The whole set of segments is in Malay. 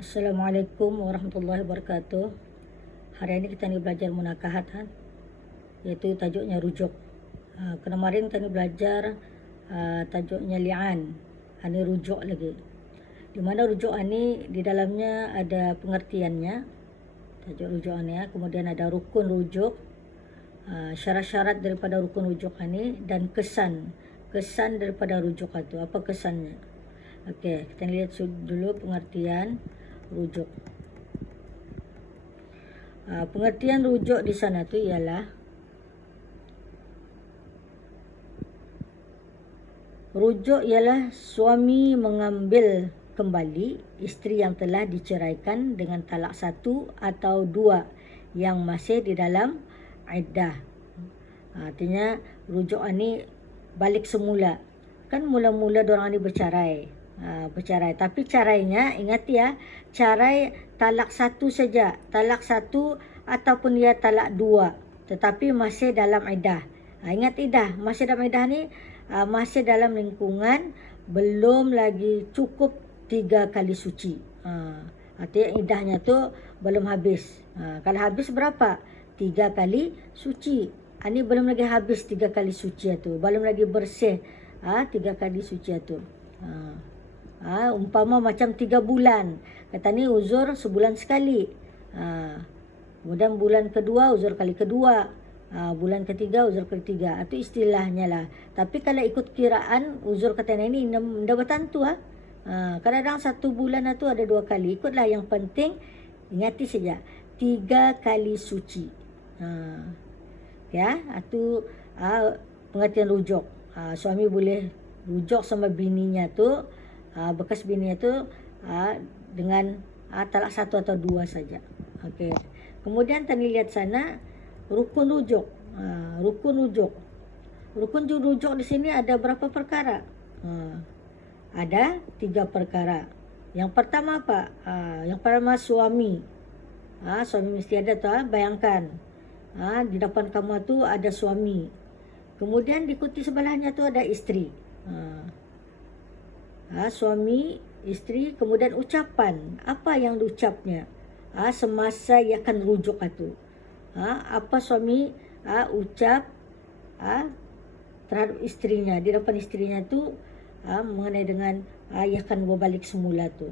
Assalamualaikum warahmatullahi wabarakatuh. Hari ini kita ni belajar munakahat, iaitu tajuknya rujuk. Kemarin kita ni belajar tajuknya li'an. Ini rujuk lagi. Di mana rujuk ini di dalamnya ada pengertiannya. Tajuk rujuk ini kemudian ada rukun rujuk, syarat-syarat daripada rukun rujuk ini, dan kesan daripada rujuk itu. Apa kesannya? Okey, kita lihat dulu pengertian rujuk. Pengertian rujuk di sana tu ialah rujuk ialah suami mengambil kembali isteri yang telah diceraikan dengan talak 1 atau 2 yang masih di dalam iddah. Artinya rujuk ni balik semula. Kan mula-mula diorang ni bercerai, tapi carainya, ingat ya, carai talak 1 saja, talak 1 ataupun dia talak 2, tetapi masih dalam iddah. Ingat iddah, masih dalam iddah ni masih dalam lingkungan belum lagi cukup 3 kali suci. Artinya iddahnya tu belum habis. Kalau habis berapa? 3 kali suci. Ini belum lagi habis 3 kali suci tu, belum lagi bersih 3 kali suci tu. Umpama macam 3 bulan, kata ni uzur sebulan sekali. Kemudian bulan kedua uzur kali kedua, bulan ketiga uzur kali ketiga. Itu istilahnya lah. Tapi kalau ikut kiraan uzur kata ini ndak bertentu. Kadang-kadang 1 bulan itu ada 2 kali. Ikutlah, yang penting ingati saja 3 kali suci. Ya, itu pengertian rujuk. Suami boleh rujuk sama bininya tu, bekas bininya tu dengan talak 1 atau 2 saja. Okey. Kemudian tadi lihat sana rukun rujuk. Rukun rujuk di sini ada berapa perkara? Ada 3 perkara. Yang pertama apa? Yang pertama suami. Suami mesti ada tu. Bayangkan, di depan kamu tu ada suami. Kemudian diikuti sebelahnya tu ada isteri. Suami, isteri, kemudian ucapan. Apa yang diucapnya? Semasa ia akan rujuk itu. Apa suami ucap terhadap isterinya, di depan isterinya tu, mengenai dengan ia akan berbalik semula tu,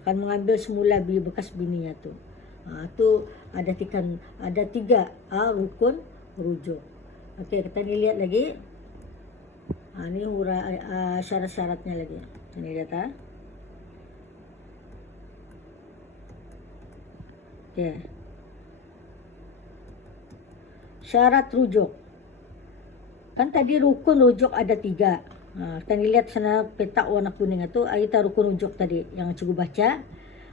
akan mengambil semula bekas bininya tu. Tu ada 3 rukun rujuk. Okey, kita ni lihat lagi. Ni syarat-syaratnya lagi. Ini lihat Okey. Syarat rujuk. Kan tadi rukun rujuk ada 3. Kita lihat sana petak warna kuning itu, kita rukun rujuk tadi yang cikgu baca.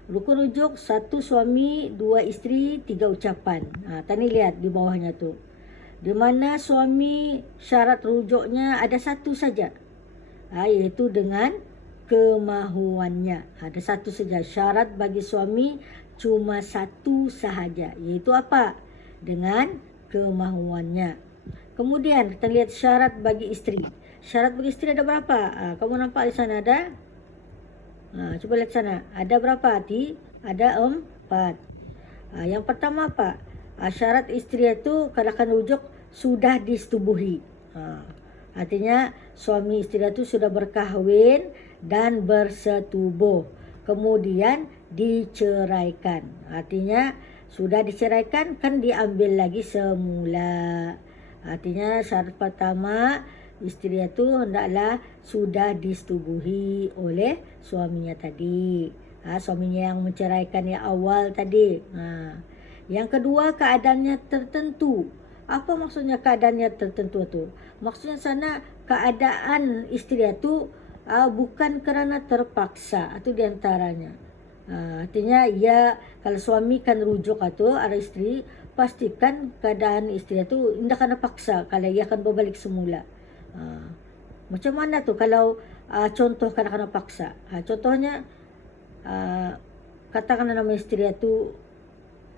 Rukun rujuk 1 suami, 2 isteri, 3 ucapan. Tadi lihat di bawahnya tu. Di mana suami syarat rujuknya ada 1 saja. Iaitu dengan kemahuannya. Ada 1 saja. Syarat bagi suami cuma 1 sahaja. Iaitu apa? Dengan kemahuannya. Kemudian kita lihat syarat bagi isteri. Syarat bagi isteri ada berapa? Kamu nampak di sana ada? Cuba lihat sana. Ada berapa? Ada 4. Yang pertama apa? Syarat isteri itu kalau akan rujuk sudah disetubuhi. Artinya suami isteri itu sudah berkahwin dan bersetubuh. Kemudian diceraikan. Artinya sudah diceraikan, kan diambil lagi semula. Artinya syarat pertama, isteri itu hendaklah sudah disetubuhi oleh suaminya tadi. Suaminya yang menceraikan yang awal tadi. Yang kedua, keadaannya tertentu. Apa maksudnya keadaannya tertentu tu? Maksudnya sana keadaan isteri itu bukan kerana terpaksa. Itu diantaranya. Artinya ia, kalau suami kan rujuk atau ada isteri, pastikan keadaan isteri itu tidak kena paksa kalau ia akan berbalik semula. Macam mana tu kalau contoh kena paksa? Contohnya katakan nama isteri itu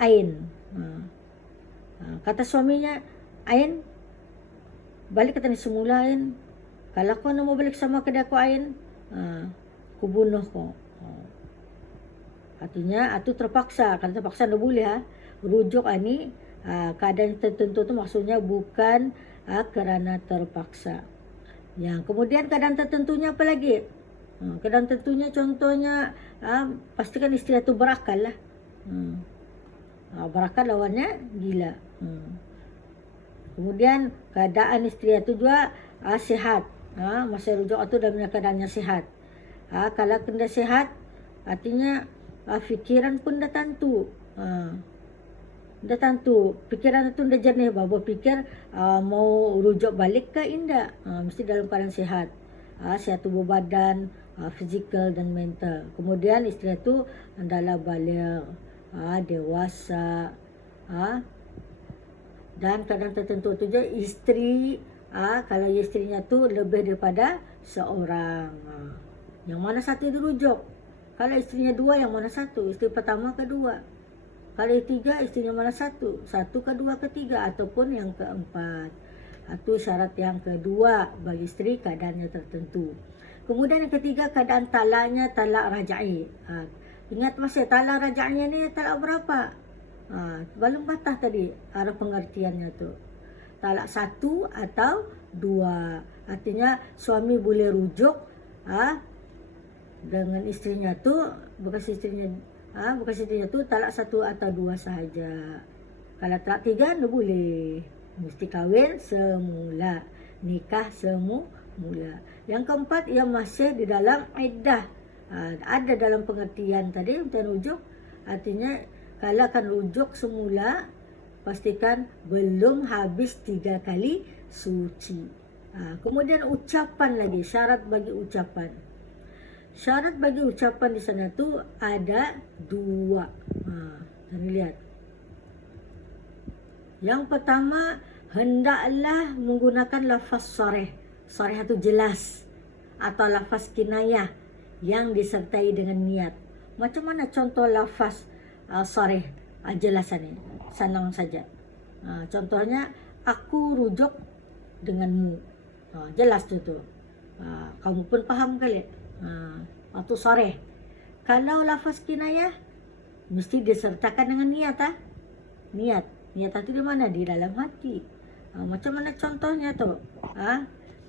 Ain. Kata suaminya, Ain, balik kata ni semula Ain. Kalau kau nak mau balik sama kedai aku Ain, aku bunuh kau. Artinya itu terpaksa. Kalau terpaksa tak boleh rujuk ni keadaan tertentu tu maksudnya bukan kerana terpaksa. Yang kemudian keadaan tertentunya apa lagi? Keadaan tertentunya contohnya pastikan isteri itu berakal lah. Berakal lawannya gila. Kemudian keadaan isteri itu juga sihat. Masa rujuk itu dalam keadaannya sihat. Kalau kena sihat, artinya fikiran pun dah tentu. Dah tentu. Pikiran itu dah jernih. Bahawa fikir mau rujuk balik ke indah. Mesti dalam keadaan sihat. Sihat tubuh badan, fizikal dan mental. Kemudian isteri itu adalah balik, dewasa. Dan keadaan tertentu tu je isteri, kalau isterinya tu lebih daripada seorang. Yang mana satu dirujuk? Kalau isterinya dua, yang mana satu? Isteri pertama kedua. Kalau tiga, isterinya mana satu? Satu kedua ketiga ataupun yang keempat. Itu syarat yang kedua bagi isteri keadaannya tertentu. Kemudian yang ketiga keadaan talaknya talak rajai. Ingat masih talak rajainya ni talak berapa? Belum batas tadi arah pengertiannya tu. Talak satu atau dua. Artinya suami boleh rujuk dengan isterinya tu, bukan isterinya tu talak satu atau dua sahaja. Kalau talak tiga tak boleh. Mesti kahwin semula, nikah semula. Yang keempat ia masih di dalam iddah. Ada dalam pengertian tadi untuk rujuk. Artinya kalau akan rujuk semula, pastikan belum habis 3 kali suci. Kemudian ucapan lagi, syarat bagi ucapan. Syarat bagi ucapan di sana tu ada 2. Kita lihat. Yang pertama, hendaklah menggunakan lafaz sarih. Sarih itu jelas. Atau lafaz kinayah yang disertai dengan niat. Macam mana contoh lafaz sarih jelasan ni? Senang saja. Contohnya, aku rujuk denganmu. Jelas tu. Kamu pun faham kali. Itu sarih. Kalau lafaz kinayah, mesti disertakan dengan niat. Niat itu di mana? Di dalam hati. Macam mana contohnya tu?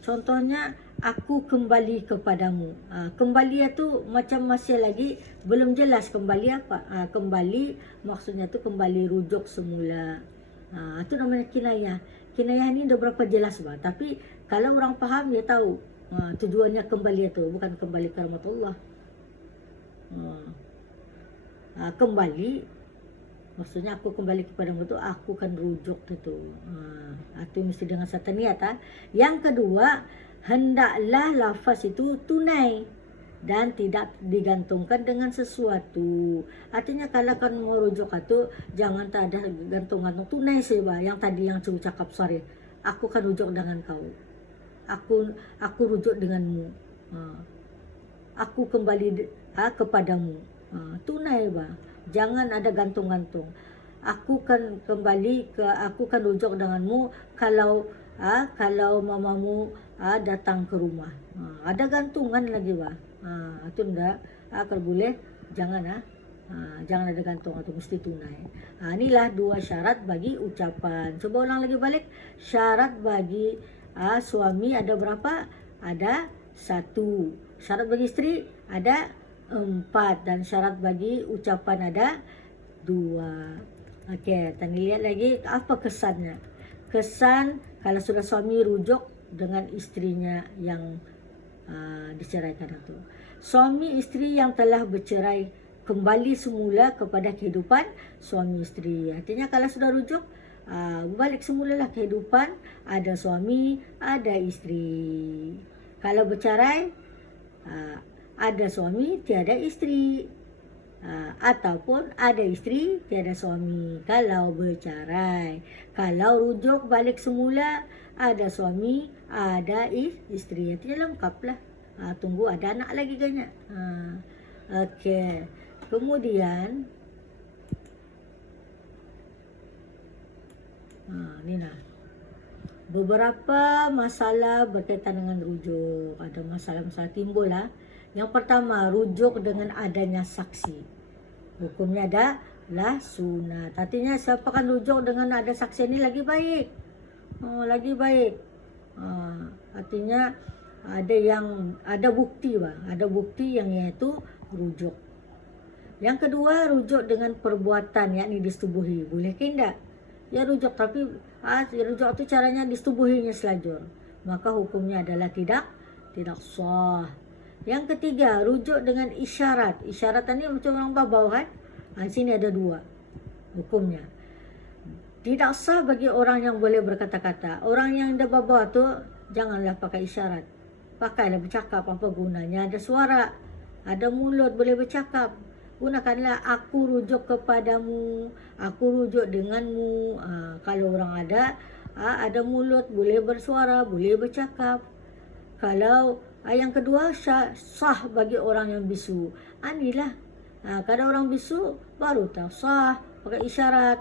Contohnya, aku kembali kepadamu. Kembali itu macam masih lagi belum jelas kembali apa. Kembali maksudnya tu kembali rujuk semula. Itu namanya kinayah. Kinayah ni dah berapa jelas bah. Tapi kalau orang faham dia tahu tujuannya kembali itu bukan kembali ke rahmatullah. Kembali maksudnya aku kembali kepadamu tu aku kan rujuk tu. Itu mesti dengan satu niat. Yang kedua, hendaklah lafaz itu tunai dan tidak digantungkan dengan sesuatu. Artinya kalau kan merujuk itu jangan tak ada gantung-gantung, tunai saja. Yang tadi yang cikgu cakap sorry, aku kan rujuk dengan kau. Aku rujuk denganmu. Aku kembali kepadamu. Tunai bah. Jangan ada gantung-gantung. Aku kan rujuk denganmu kalau mamamu datang ke rumah. Ada gantungan lagi bah. Itu enggak. Kalau boleh jangan jangan ada gantung atau mesti tunai. Inilah 2 syarat bagi ucapan. Coba ulang lagi balik. Syarat bagi suami ada berapa? Ada 1. Syarat bagi isteri ada 4 dan syarat bagi ucapan ada 2. Okey, kita lihat lagi apa kesannya. Kesan kalau sudah suami rujuk dengan istrinya yang diceraikan itu. Suami isteri yang telah bercerai kembali semula kepada kehidupan suami isteri. Artinya kalau sudah rujuk balik semulalah kehidupan, ada suami, ada isteri. Kalau bercerai ada suami, tiada isteri. Ataupun ada isteri, tiada suami. Kalau bercerai. Kalau rujuk balik semula, ada suami, ada isteri. Artinya lengkap lah. Tunggu ada anak lagi kan. Okey. Kemudian ni lah. Beberapa masalah berkaitan dengan rujuk. Ada masalah-masalah timbul lah. Yang pertama, rujuk dengan adanya saksi. hukumnya adalah sunat. Artinya siapa kan rujuk dengan ada saksi ini lagi baik. Lagi baik. Artinya ada bukti, ada bukti yang yaitu rujuk. Yang kedua, rujuk dengan perbuatan, yakni disetubuhi. Boleh ke tidak? Ya rujuk, tapi rujuk itu caranya disetubuhinya selajur. Maka hukumnya adalah tidak sah. Yang ketiga, rujuk dengan isyarat. Isyarat ini macam orang babau kan? Sini ada dua hukumnya. Tidak sah bagi orang yang boleh berkata-kata. Orang yang dah babau tu janganlah pakai isyarat. Pakailah bercakap, apa gunanya? Ada suara, ada mulut, boleh bercakap. Gunakanlah aku rujuk kepadamu, aku rujuk denganmu. Kalau orang ada mulut, boleh bersuara, boleh bercakap. Kalau yang kedua, sah bagi orang yang bisu. Inilah, kalau orang bisu baru tahu sah pakai isyarat.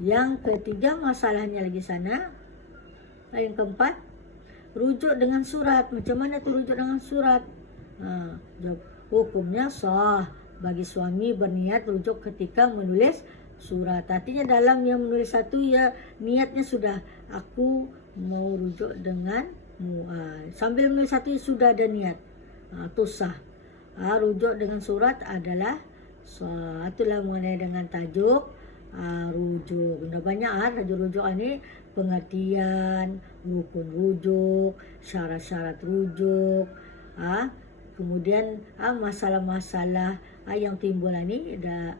Yang ketiga, masalahnya lagi sana. Yang keempat, rujuk dengan surat. Macam mana tu rujuk dengan surat? Hukumnya sah bagi suami berniat rujuk ketika menulis surat. Artinya dalam yang menulis satu, ya niatnya sudah, aku mau rujuk denganmu. Sambil menulis satu sudah ada niat. Itu sah. Rujuk dengan surat adalah sah. Itulah mengenai dengan tajuk rujuk. Sudah banyak tajuk rujuk ini, pengertian, rukun rujuk, syarat-syarat rujuk. Kemudian masalah-masalah yang timbul ini ada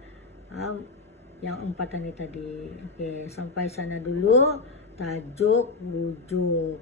yang empat ini tadi. Okey, sampai sana dulu tajuk rujuk.